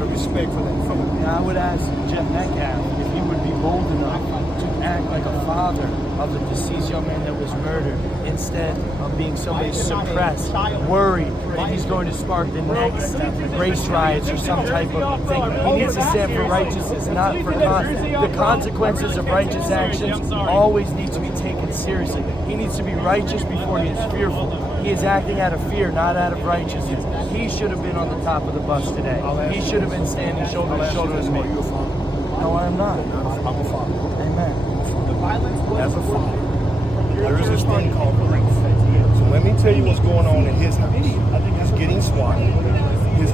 out of respect for that family. I would ask Jeff Medaf if he would be bold enough to act like a father of the deceased young man that was murdered, instead of being somebody suppressed, worried that he's going to spark the next race riots or some type of thing. He needs to stand for righteousness, not for the consequences of righteous actions always need to be taken seriously. He needs to be righteous before he is fearful. He is acting out of fear, not out of righteousness. He should have been on the top of the bus today. He should have been standing shoulder to shoulder with me. No, I am not. I'm a father. Amen. As a father, there is this thing called grief. So let me tell you what's going on in his house. He's getting swatted. His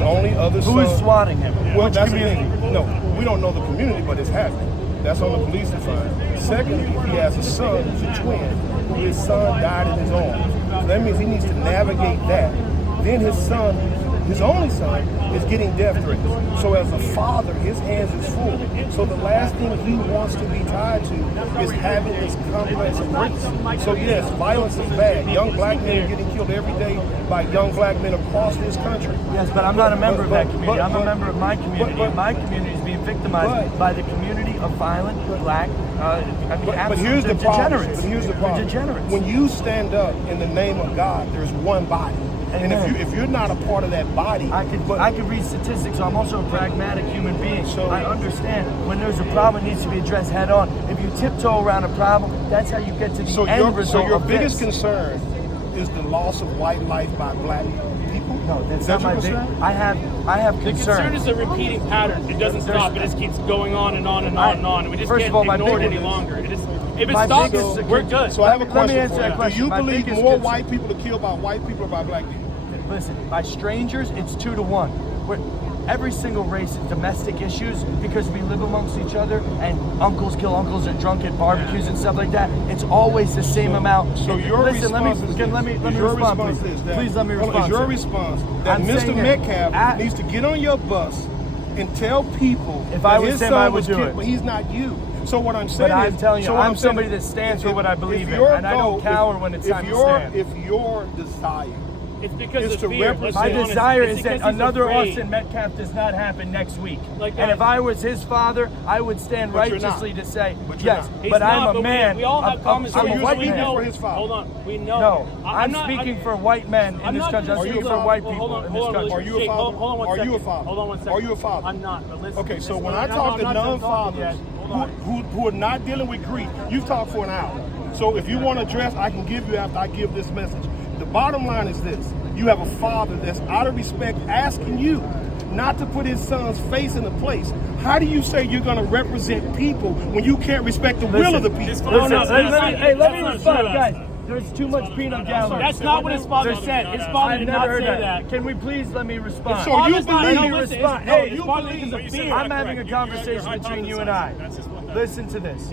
only other son. Who is swatting him? Well, Which that's community? No, we don't know the community, but it's happening. That's on the police to find. Secondly, he has a son who's a twin. His son died in his arms. So that means he needs to navigate that. Then his son, his only son, is getting death threats. So as a father, his hands is full. So the last thing he wants to be tied to is having this complex of race. So yes, violence is bad. Young black men are getting killed every day by young black men across this country. Yes, but I'm not a member of that community. I'm a member of my community. My community is being victimized by the community of violent black. But here's the problem. Degenerates. But here's the problem. Degenerates. When you stand up in the name of God, there's one body. Amen. And if you're not a part of that body, I could read statistics. So I'm also a pragmatic human being. So I understand when there's a problem, it needs to be addressed head on. If you tiptoe around a problem, that's how you get to the end result. So your of biggest this. concern is the loss of white life by black people? No, that's not my big. I have concern. The concern is a repeating pattern. It doesn't stop. It just keeps going on and on and on and on. And we just can't ignore it any longer. If it stops, we're good. So I have a question. Let me answer that question. Do you believe more white people are killed by white people or by black people? Listen, by strangers, it's 2 to 1. Every single race is domestic issues because we live amongst each other and uncles kill uncles or drunk at barbecues and stuff like that. It's always the same amount. So your response let me respond, please. Please let me respond. Is your response that Mr. Metcalf needs to get on your bus and tell people if I was him, I would do it. But he's not you. So what I'm saying but I'm telling you, I'm somebody that stands for what I believe in, and I don't cower when it's time to stand. If your desire it's because is of fear. My desire is that another Austin Metcalf does not happen next week. And if I was his father, I would stand righteously to say, yes, but I'm a man. We all have common sense. I'm a white man. man. For his father. Hold on. We know. No, I'm speaking for white men in this country. I'm speaking for white people in this country. Are you a father? Hold on one second. Are you a father? Hold on 1 second. Are you a father? I'm not. But listen. Okay, so when I talk to non-fathers who are not dealing with grief, you've talked for an hour. So if you want to address, I can give you after I give this message. The bottom line is this. You have a father that's out of respect asking you not to put his son's face in a place. How do you say you're going to represent people when you can't respect the will of the people? Let me respond, guys. There's too much peanut gallery. That's not what his father said. His father did not say that. Can we please let me respond? So you believe me respond. Hey, you believe. I'm having a conversation between you and I. Listen to this.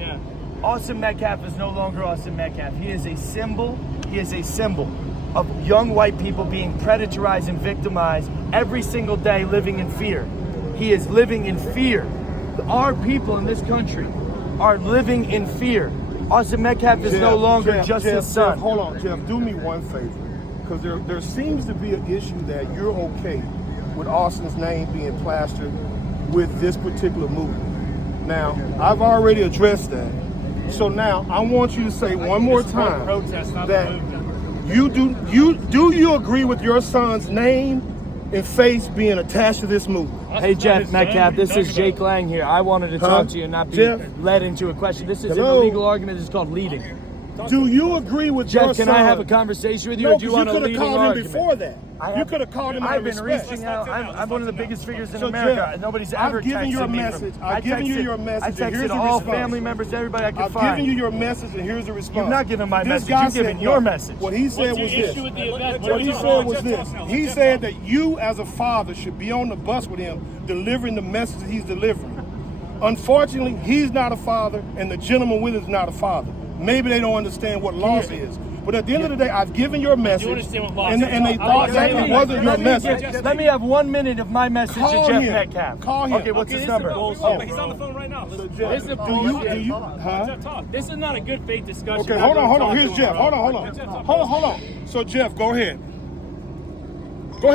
Austin Metcalf is no longer Austin Metcalf. He is a symbol. He is a symbol of young white people being predatorized and victimized every single day, living in fear. He is living in fear. Our people in this country are living in fear. Austin Metcalf is no longer just his son. Jeff, hold on, Jeff. Do me one favor, because there seems to be an issue that you're okay with Austin's name being plastered with this particular movement. Now, I've already addressed that. So now I want you to say one more time that do you agree with your son's name and face being attached to this movement? Hey, Jeff Medaf, this is Jake Lang here. I wanted to talk to you and not be led into a question. This is an illegal argument. It's called leading. Do you agree with your son? Jeff, can I have a conversation with you, or do you want a leading argument? You could have called him before that. You could have called him out of respect. I've been reaching out. I'm one of the biggest figures in America. Jeff, Nobody's ever texted me. I've given you your message. I texted all family members, everybody I could find. I've given you your message, and here's the response. You've not given my message. You've given your message. What he said was this. What he said was this. He said that you, as a father, should be on the bus with him, delivering the message that he's delivering. Unfortunately, he's not a father, and the gentleman with him is not a father. Maybe they don't understand what loss is. But at the end of the day, I've given your message, and they thought that it wasn't your message. Let me have 1 minute of my message to Jeff Metcalf. Call him. Okay, what's his number? He's on the phone right now. This is not a good faith discussion. Okay, hold on. Here's Jeff. Hold on. So Jeff, go ahead. Go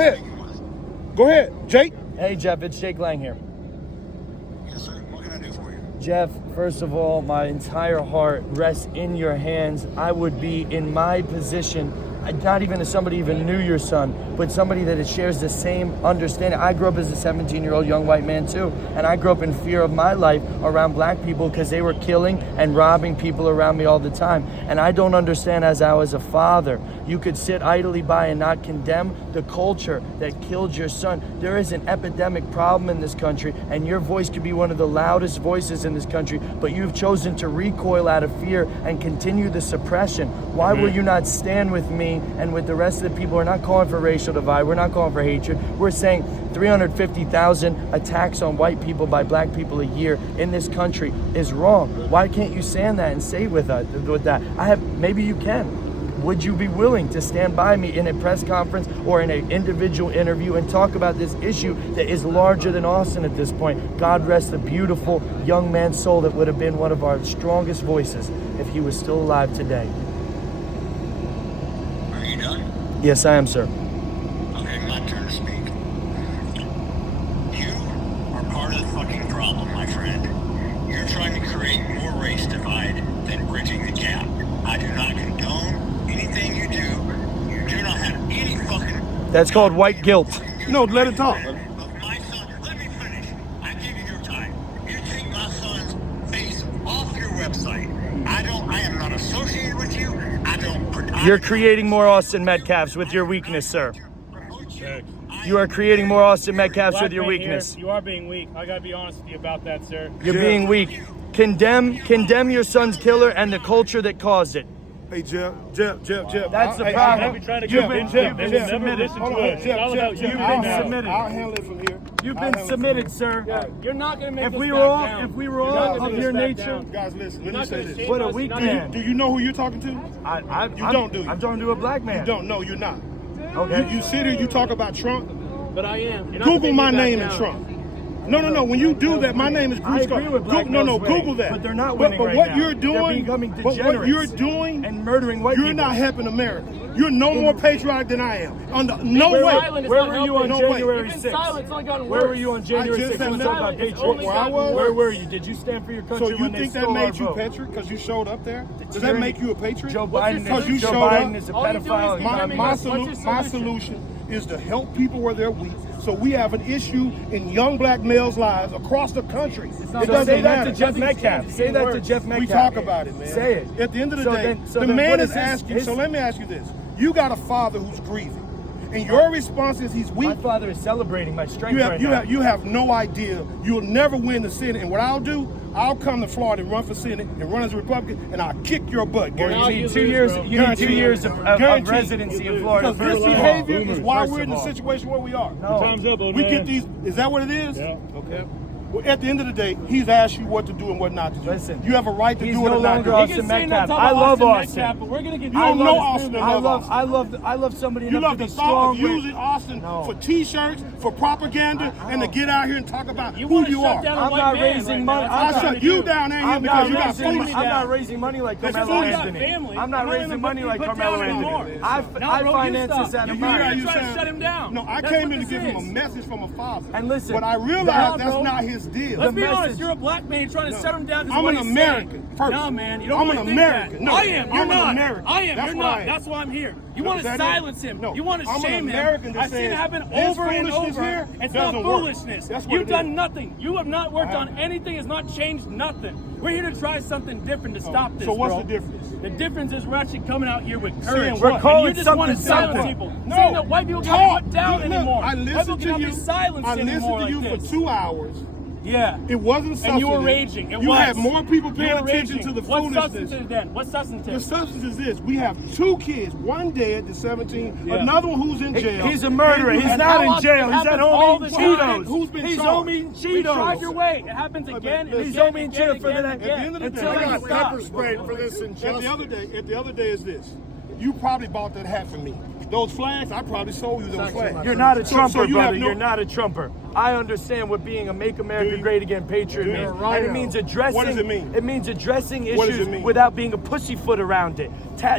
ahead, Jake. Hey, Jeff, it's Jake Lang here. Yes, sir. What can I do for you? Jeff, first of all, my entire heart rests in your hands. I would be in my position, not even as somebody even knew your son, but somebody that shares the same understanding. I grew up as a 17-year-old young white man too, and I grew up in fear of my life around black people because they were killing and robbing people around me all the time. And I don't understand, as I was a father, you could sit idly by and not condemn the culture that killed your son. There is an epidemic problem in this country, and your voice could be one of the loudest voices in this country, but you've chosen to recoil out of fear and continue the suppression. Why will you not stand with me and with the rest of the people? We're not calling for racial divide. We're not calling for hatred. We're saying 350,000 attacks on white people by black people a year in this country is wrong. Why can't you stand that and say with that? Maybe you can. Would you be willing to stand by me in a press conference or in an individual interview and talk about this issue that is larger than Austin at this point? God rest the beautiful young man's soul that would have been one of our strongest voices if he was still alive today. Are you done? Yes, I am, sir. Okay, my turn to speak. You are part of the fucking problem, my friend. You're trying to create more race divide than bridging the gap. I do not condone anything you do. You do not have any fucking... That's called white guilt. No, let it talk. Of my son. Let me finish. I give you your time. You take my son's face off your website. I am not associated with you. You're creating more Austin Metcalfs with your weakness, sir. You are creating more Austin Metcalfs with your weakness. You are being weak. I gotta be honest with you about that, sir. You're being weak. Condemn your son's killer and the culture that caused it. Hey, Jeff. That's the problem. You've been submitted. I'll handle it from here. You've been submitted, sir. You're not gonna make If this we back were all of your nature, down. Guys, listen, let me not say gonna this. what a weak man. Do you know who you're talking to? You don't, do you? I'm talking to a black man. You don't. No, you're not. Okay. You sit here, you talk about Trump. But I am. Google my name and Trump. No. When you do that, my name is Bruce. I agree with black Google that. But they're not winning but right what now. you're doing, They're becoming but what degenerates you're doing and murdering white people. You're not helping America. You're no more patriotic than I am. No way. Where were you on January 6th? Where were you on January 6th? Where I was? Where were you? Did you stand for your country? So you think that made you patriot because you showed up there? Does that make you a patriot? Joe Biden is a pedophile. My solution is to help people where they're weak. So we have an issue in young black males' lives across the country. It doesn't say that matter. to Jeff Metcalf. Say that to Jeff Metcalf. We talk about it, man. Say it. At the end of the day, the man is asking. So let me ask you this: you got a father who's grieving, and your response is he's weak. My father is celebrating my strength right now. You have no idea. You'll never win the Senate. And what I'll do, I'll come to Florida and run for Senate and run as a Republican, and I'll kick your butt. You need 2 years. You need 2 years of residency in Florida. Because this behavior is why we're in the situation where we are. No. Time's up, old We man. get these. Is that what it is? Yeah. Okay. Well, at the end of the day, he's asked you what to do and what not to do. Listen, you have a right to he's do it no or not longer do it. Austin Metcalf. I love Austin. But we're gonna get You don't know Austin. I love somebody You enough love to the be thought strong. of using Austin for T-shirts, for propaganda, and to get out here and talk about who you are. I'm not raising money. I shut you down here because you got foolish. I'm not raising money like Carmelo Anthony. I'm not raising money like Carmelo Anthony. I finance this out of You're mine. trying to shut him down. No, I came in to give him a message from a father. And listen, but I realized that's not his deal. Let's be honest, you're a black man. You're trying to shut him down. I'm an American. No, man, you don't I'm really an think American. that. No, I am. You're I'm not. an American. I am. That's You're why I not. am. That's why I'm here. You No, want to that silence is- him. no, You want to I'm an shame American him. that I've seen it says happen this over and foolishness over. here It's not doesn't work. foolishness. That's what You've it done is. nothing. You have not worked on anything. Has not changed nothing. We're here to try something different to stop this. So what's bro. the difference? The difference is we're actually coming out here with courage. We're calling you just want to something silence something. people. No. Saying that white people can't be put down Look, anymore. I White listened people to cannot you. be silenced I listened anymore to you like for this. 2 hours. Yeah. It wasn't substantive. And you were raging. You had more people paying attention to the What's foolishness. substantive then? What's The substantive? substance is this. We have 2 kids, one dead at 17, another one who's in jail. He's a murderer. He's And not how in often jail. it He's at happens all home the eating time? Cheetos. Who's been He's charged? home eating Drive Cheetos. your way. It happens again. and He's again home eating and Cheetos for again the and next. again. At the end of the Until day, he I got stops. pepper sprayed for this injustice. At the other day is this. you probably bought that hat from me. Those flags, I probably sold you those flags. You're not a trumper, you brother. have no- You're not a trumper. I understand what being a Make America Great Again patriot means. And it means addressing. What does it mean? It means addressing What does issues it mean? without being a pussyfoot around it.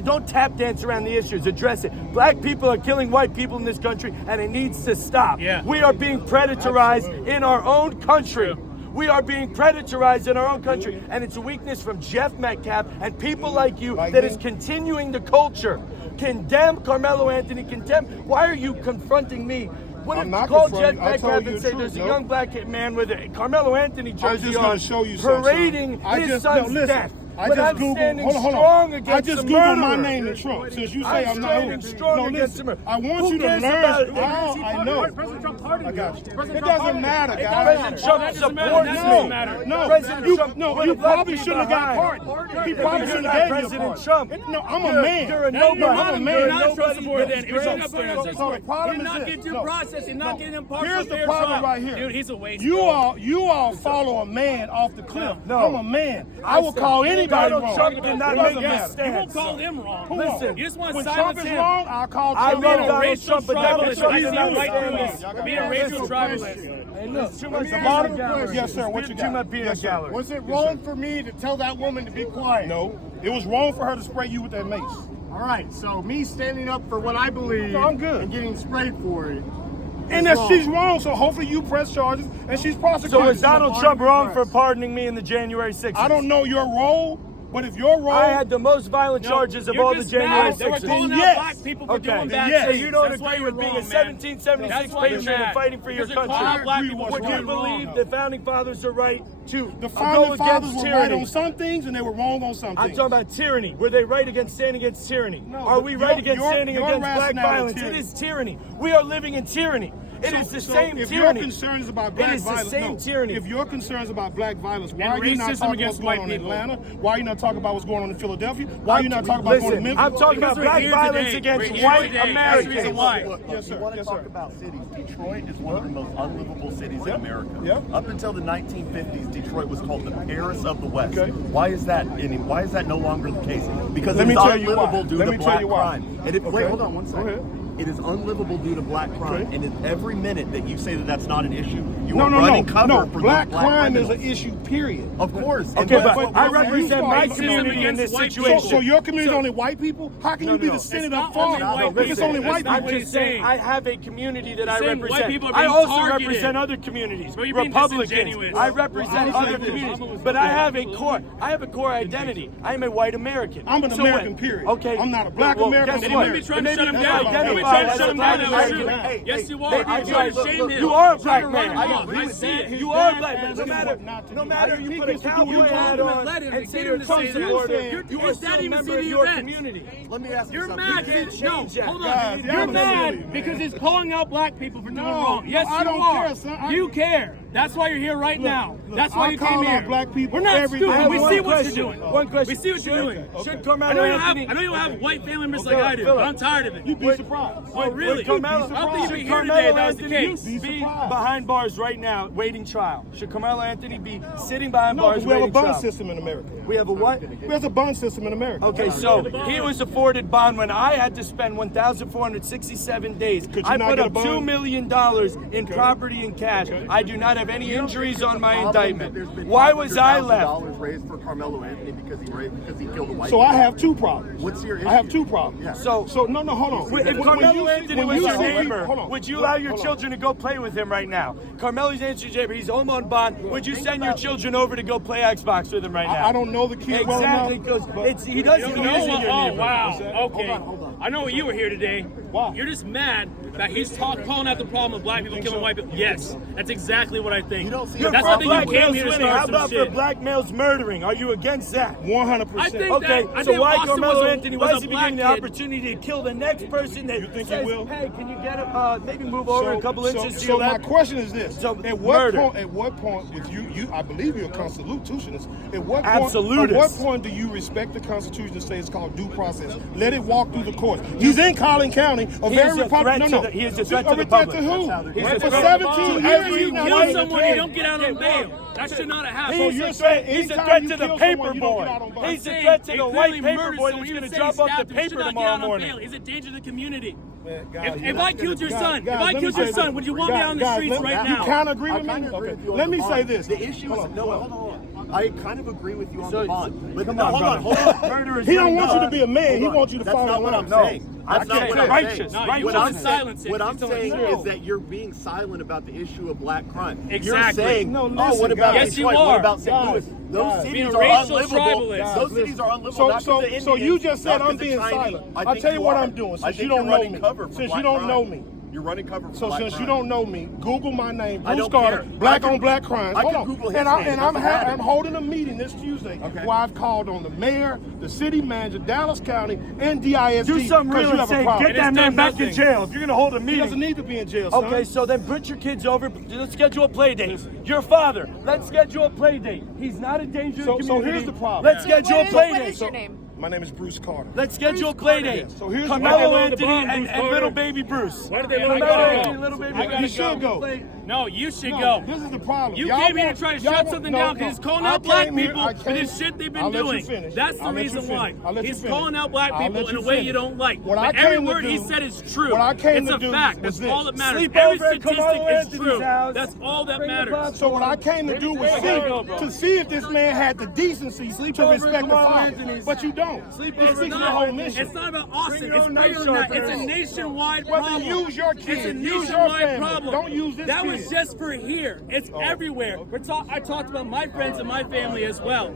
Don't tap dance around the issues. Address it. Black people are killing white people in this country, and it needs to stop. Yeah. We are being predatorized in our own country. We are being predatorized in our own country, and it's a weakness from Jeff Metcalf and people like you that is continuing the culture. Condemn Carmelo Anthony, condemn. Why are you confronting me? What if you call Jeff Medaf and say there's a young black man with a Carmelo Anthony jersey on parading his son's death? I But just I'm Googled, standing hold on. strong against I just the Googled murderer. my name in Trump. Since you say I'm not standing strong against the murderer. I want Who you to cares learn. about it? I know. President Trump pardoned I got you. President It Trump doesn't matter, guys. President Trump That doesn't supports matter. That doesn't me. matter. No, President you, Trump no, would you have left probably me shouldn't have got behind. pardoned. He If probably you're shouldn't not have gave you a President pardon. Trump. No, I'm a man. You're a No, nobody. you're I'm a not. man. You're not a Trump Nobody supporter then. gets If you're Trump not supporter. So the problem You're is not this. getting due process. You're not getting impartial. Here's the fair problem trial. right here. Dude, he's a waste. You bro. all follow a man off the cliff. No. I'm a man. I will call anybody Donald wrong. Trump did not It doesn't make matter. a stance. You won't call him wrong. Who Listen, won't? You just want to When silence Trump is him. wrong, I'll call I Trump. love Being a Donald racial Trump, but Donald tribalist. Trump I did see not you right stand through this. him. Being a racial tribalist. Hey, look, too much The bottom question. Yes, sir. What you Too got? much peanut Yes, sir. gallery. Was it wrong for me to tell that woman to be quiet? No, it was wrong for her to spray you with that mace. All right, so me standing up for what I believe No, I'm good. and getting sprayed for it. And that she's wrong, so hopefully you press charges and she's prosecuted. So is Donald Trump wrong for pardoning me in the January 6th? I don't know your role, but if your role, I had the most violent charges of all the January They were 6th. calling out Yes. black people for Okay. doing bad Yes. things. So you don't That's why agree you're with being a wrong, man. 1776 That's why you're patriot and mad. fighting for your Because they're country? calling out black I agree people with for Would you doing wrong. believe the founding fathers are right to the go founding fathers against were right tyranny? on some things and they were wrong on some I'm things. talking about tyranny. Were they right against standing against tyranny? No, Are but we your- right against your- standing your against black rationale is violence? tyranny. It is tyranny. We are living in tyranny. It is the same if tyranny. your concerns about black It is the violence, same no. tyranny. If your concerns about black violence, why And are you not racism talking against about what's going on white in people. Atlanta? Why are you not talking about what's going on in Philadelphia? Why are you not talking about going to Listen, Memphis? I'm talking about Because we're black here violence today. against We're here white today. That's the Americans. reason why. Yes, sir. You want to Yes, talk sir. about cities. Detroit is one of the most unlivable cities in America. Yeah. Up until the 1950s, Detroit was called the Paris of the West. Okay. Why is that? Why is that no longer the case? Because Let it me is tell you unlivable why. due Let to me tell black you why. crime. And Okay. wait, hold on one Go second. ahead. It is unlivable due to black crime, Okay. and in every minute that you say that that's not an issue, you No, are no, running no. cover No, for black those black crime is criminals. an issue, period. Of course. And Okay, that's but what I we're saying. represent my Racism community in this against white situation. people. So your community is only white people? How can you be the It's Senate not of only Florida? white If it's people. only That's white not people. what I'm he's just saying, saying. I have a community that I saying white represent. people are I being also targeted. represent other communities, Bro, you're being Republicans. disingenuous. I represent Well, other this. communities, but I have a core identity. I am a white American. I'm an So American, when- period. Okay, I'm not a black well, American, guess I'm an what? Maybe American. trying to shut him Maybe down. you Maybe identify trying to as shut a him black down. That was American. true. Yes, you are. Maybe You're you trying to are- shame him. You are a black You're man. running I off. I see it. You are a black man. This No is matter, what not to no do. matter I you think put a it's to do cowboy with hat him on and let him and and say get you're him a to Trump say that. supporter, You're- you are is still that a even member city of your events? community. Let me ask you You're something. mad. can't No, change that. hold Guys, on. y'all You're don't mad believe, man. because he's calling out black people for doing No, wrong. Yes, I you don't are. care, son. You care. That's why you're here right now. That's why I you call came out here. black people We're not every stupid. day. We One see what question. you're doing. One question. We see what you're doing. Should Carmelo I know you have. Anthony? I know you have white family members Okay, like I do. Philip. But I'm tired of it. You'd be surprised. Oh, really? Would Carmelo, I don't think you'd be should here Carmelo today if that was the Anthony case. Be be surprised. behind bars right now, waiting trial? Should Carmelo Anthony be sitting behind No, bars because we have a waiting bond trial? system in America. We have a what? There's a bond system in America. Okay, so he was afforded bond when I had to spend 1,467 days. Could you I not put get a up bond? $2 million in property and cash. I do not have any injuries on my indictment. Why was I left? $500,000 raised for Carmelo Anthony because he killed a white So I have two problems. What's your issue? I have two problems. Yeah. So No, hold on. if When Carmelo you- Anthony when was you your see neighbor, people- hold on. would you allow your Hold on. children to go play with him right now? Carmelo's your neighbor. He's home on bond. Would you send your children over to go play Xbox with him right now? I don't know the kid well Exactly, enough. because he doesn't. He isn't your Oh, neighbor. wow. Hold Okay. I know you were here today. Why? You're just mad that he's calling out the problem of black people killing white people. Yes, that's exactly what I think. You don't see You're That's for why I think black you came males here to winning. How start some about for shit. black males murdering? Are you against that? 100%. I think Okay, I so think why Austin Carmelo was a- Anthony? was Why a is he black getting the kid. opportunity to kill the next person that think he says, will? "Hey, can you get maybe move over a couple inches to so your my left?" question is this: So, at murder. what point, with you, I believe you're a constitutionalist. At what Absolutist. point do you respect the Constitution and say it's called due process? Let it walk through the courts. He's in Collin County, a He very is a Republican. threat No, to no. the- he is a threat to the threat public. to who? He's a For threat 17 to years, every he's not Kill white even someone, you don't get out on bail. That should not have happened. So you're saying he's a anytime threat you to the kill paper someone, you don't boy. get out on bond? He's a threat to the white paper murdered boy someone. that's He going to didn't say drop he off the stabbed him. He paper should not tomorrow get out on morning. bail. He's a danger to the community. Man, guys, If I killed your son, guys, if I let me killed say your son, this. would you want me on the streets right You now? kind of agree I with me? kind of agree Okay. with you on Let the me bond. say this. The issue is, hold on. I kind of agree with you on the bond. But Come no, on, hold on. Murder is He don't right want you now. to be a man. He wants you to That's follow not what I'm along. saying. That's not Okay, what I'm righteous, saying. No, you What want I'm to saying, silence it. what I'm It's saying no. is that you're being silent about the issue of black crime. Exactly. You're saying, No, oh, listen, what about guys. Yes, you Detroit? are. What about St. Guys, Louis? Those guys. cities Being are racial unlivable. tribalist. Those cities are unlivable. So, not 'cause of Indians, so you just said not I'm 'cause of being Chinese. silent. I I'll think tell you what are. I'm doing. I Since you think don't you're know running me, cover for since black you don't crime. know me, You're running cover for so black since crime. you don't know me, Google my name, I Bruce don't Carter, care. black I on can- black crimes. I Hold can on. Google his and name. and It doesn't matter. I'm holding a meeting this Tuesday Okay. where I've called on the mayor, the city manager, Dallas County, and DISD. Do something because real you and have a say, problem. get that man back in jail. If you're going to hold a He meeting. doesn't need to be in jail, son. Okay, so then put your kids over. Let's schedule a play date. Your father, let's schedule a play date. He's not a danger to the So community. here's the problem. Let's schedule a play What date. is your name? My name is Bruce Carter. Let's schedule a play date. So here's Carmelo what- Anthony Bond, and, Bruce and Carter. little baby Bruce. Why did they let Carmelo me go? Anthony, little baby I Bruce. gotta You should go. go. No, you should No, go. this is the problem. You Y'all came here want- to try to y'all shut want- something no, down because no. he's calling I out black came here- people I for came- this shit they've been I'll let you doing. finish. That's the I'll let you reason why. finish. I'll let you He's finish. calling out black I'll people let in a you way finish. you don't like. What I But every came to word he do- said is true. what I came it's to a do fact. was That's all this. that matters. Sleep Every over at Carmelo statistic is Anthony's true. house. That's all that Bring the matters. popcorn. So what I came to do was to see if this man had the decency to over respect at the Carmelo father. Anthony's. But you don't. Sleep It's over fixing at the Carmelo whole mission. It's not about Austin. Bring your It's own bigger night than that. shorts. It's a nationwide Well, problem. then use your It's kid. a Use your nationwide family. problem. Don't use this That kid. was just for here. It's everywhere. I talked about my friends and my family as well.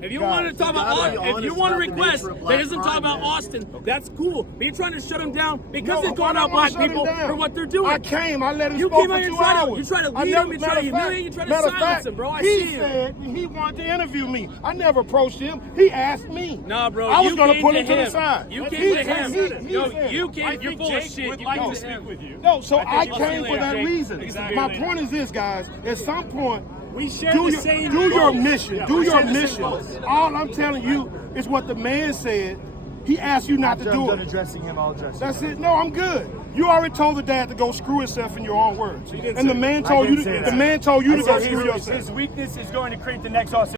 If you Guys, want to talk you about, gotta be if you honest want to about the request nature of that black doesn't talk crime, about man. Austin, that's cool. But you're trying to shut them down because they're I calling don't out wanna black shut him people down. for what they're doing. I came. I let him You spoke came for out here 2 and tried to- hours. you tried to I lead never- him, you tried to matter of humiliate, fact- you tried to matter of silence fact, him, bro. I he see you. said he wanted to interview me. I never approached him. He asked me. Nah, bro. I was you going came pull to him to the side. You He came to said- him. he No, said- you came. You're full of shit. would You like came to to speak him. with you. No, so I think came we'll for see that you later. reason. Exactly. My point is this, guys. At some point, We share do the your, same do your goals. mission. Yeah, Do we your share the same mission. goals. All I'm telling you is what the man said. He asked you not to I'm do done it. addressing him. I'll address him. That's it. No, I'm good. You already told the dad to go screw himself in your own words. didn't And the say man I told you didn't to, say the that. man told you I to go said screw yourself. his weakness is going to create the next Austin.